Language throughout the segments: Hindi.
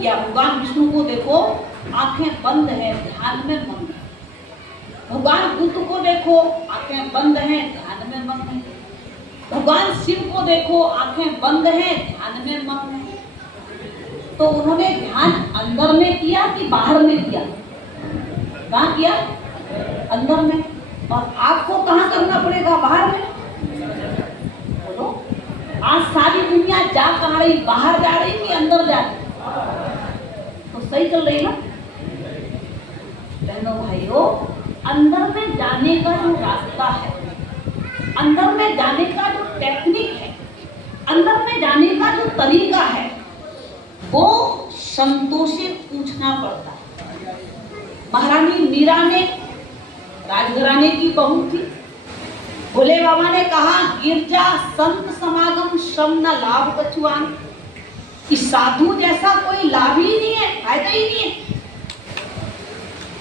किया। भगवान विष्णु को देखो, आंखें बंद है, ध्यान में मग्न है। भगवान बुद्ध को देखो, आंखें बंद हैं, ध्यान में मग्न है। भगवान शिव को देखो, आंखें बंद हैं, ध्यान में मग्न है। तो उन्होंने ध्यान अंदर में किया कि बाहर में किया? कहाँ किया? अंदर में। और आपको कहाँ करना पड़ेगा? बाहर में। बोलो, आज सारी दुनिया जा कहाँ रही? बाहर जा रही कि अंदर जा रही? तो सही चल रही ना बहनों भाइयों? अंदर में जाने का जो रास्ता है, अंदर में जाने का जो टेक्निक है, अंदर में जाने का जो तरीका है, वो संतों से पूछना पड़ता है। महारानी मीरा ने, राजघराने की बहू थी, भोले बाबा ने कहा गिरजा संत समागम श्रम न लाभ कछुआन, कि साधु जैसा कोई लाभ ही नहीं है, फायदा ही नहीं है।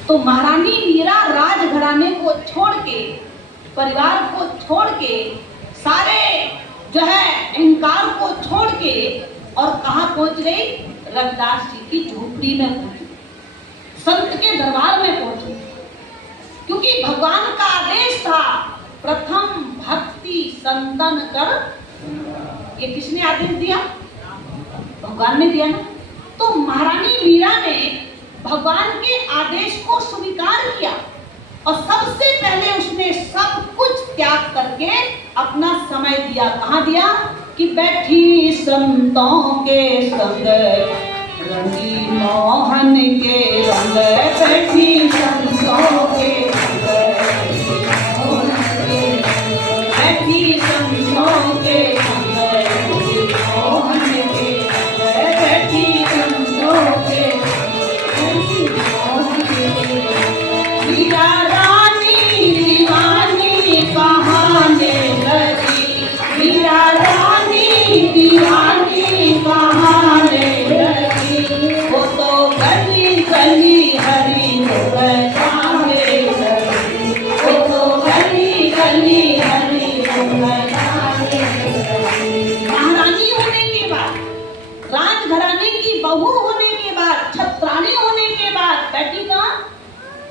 तो महारानी मीरा राजघराने को छोड़ के, परिवार को छोड़ के, सारे जो है अहंकार को छोड़ के, और कहाँ पहुंच गई? रविदास जी की झोपड़ी में पहुंची, संत के दरबार में पहुंची। क्योंकि भगवान का आदेश था प्रथम भक्ति संतन कर। ये किसने आदेश दिया? भगवान ने दिया ना। तो महारानी मीरा ने भगवान के आदेश को स्वीकार किया और सबसे पहले उसने सब कुछ त्याग करके अपना समय दिया। कहाँ दिया? कि बैठी संतों के संग रंगी मोहन के रंग, बैठी संतों के संग, बैठी संतों के संग रंगी मोहन के रंग, बैठी संतों के मीरा रानी दीवानी कहाने लगी, मीरा रानी दीवानी कहाने लगी, वो तो गली गली हरि बजाने लगी, वो तो गली गली हरि बजाने लगी। महारानी होने के बाद, राजघराने की बहू होने के बाद, छत्राणी होने के बाद बैठी कहाँ?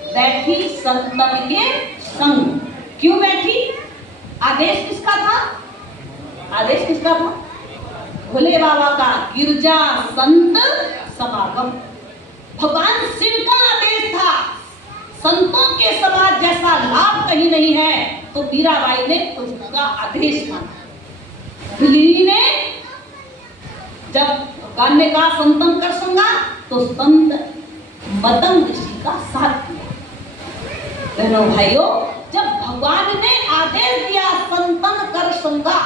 बैठी संतन के संग। क्यों बैठी? आदेश किसका था? आदेश किसका था? भोले बाबा का, गिरजा संत समागम। भगवान शिव का आदेश था, संतों के समाज जैसा लाभ कहीं नहीं है। तो मीराबाई ने उसका आदेश माना। बिल्ली ने जब भगवान ने कहा संतन कर संगा, तो संत मदंग ऋषि का साथ दिया। बहनों भाइयों, जब भगवान ने आदेश दिया संतन कर संगा,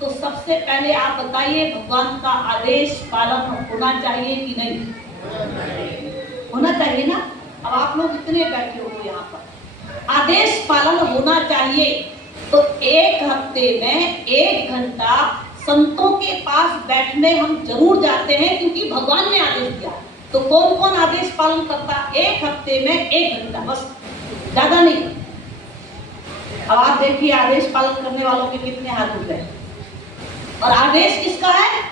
तो सबसे पहले आप बताइए भगवान का आदेश पालन होना चाहिए कि नहीं? होना चाहिए ना। अब आप लोग इतने बैठे हो यहाँ पर, आदेश पालन होना चाहिए। तो एक हफ्ते में 1 घंटा संतों के पास बैठने हम जरूर जाते हैं, क्योंकि भगवान ने आदेश दिया। तो कौन कौन आदेश पालन करता? 1 हफ्ते में 1 घंटा, बस, ज्यादा नहीं। अब आप देखिए आदेश पालन करने वालों के कितने हाथ उठ गए। और आदेश किसका है?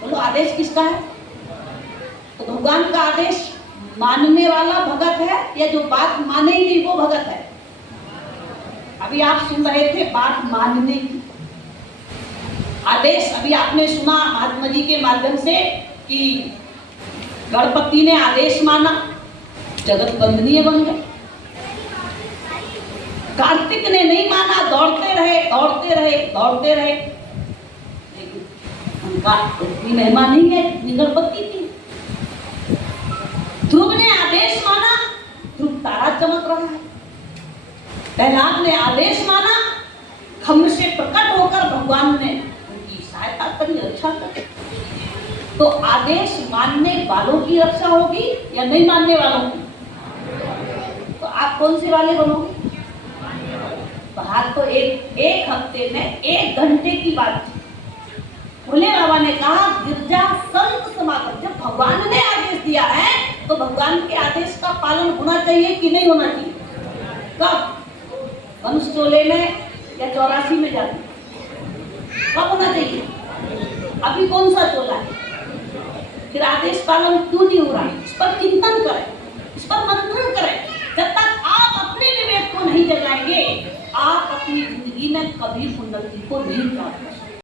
बोलो, आदेश किसका है? तो भगवान का आदेश मानने वाला भगत है, या जो बात माने ही नहीं वो भगत है? अभी आप सुन रहे थे बात मानने की। आदेश अभी आपने सुना महात्मा जी के माध्यम से कि गणपति ने आदेश माना, जगत वंदनीय बन गए। कार्तिक ने नहीं माना, दौड़ते रहे दौड़ते रहे दौड़ते रहे, लेकिन उनका इतनी महिमा नहीं है जितनी गणपति थी। ध्रुव ने आदेश माना, ध्रुव तारा चमक रहा है। प्रहलाद ने आदेश माना, खम्भ से प्रकट होकर भगवान ने उनकी सहायता करी, रक्षा करी। तो आदेश मानने वालों की रक्षा होगी या नहीं मानने वालों की? तो आप कौन से वाले बनोगे? बाहर तो एक हफ्ते में 1 घंटे की बात थी। भोले बाबा ने कहा गिरजा संत समागम। जब भगवान ने आदेश दिया है तो भगवान के आदेश का पालन होना चाहिए कि नहीं होना चाहिए? कब? मनुष्य चोले में या 84 में जाती? कब होना चाहिए? अभी कौन सा चोला है? फिर आदेश पालन क्यों नहीं हो रहा है, इस पर चिंतन करें, इस पर मंथन करें। जब तक आप अपने विवेक को नहीं जगाएंगे, आप अपनी जिंदगी में कभी उन्नति को नहीं प्राप्त कर सकते।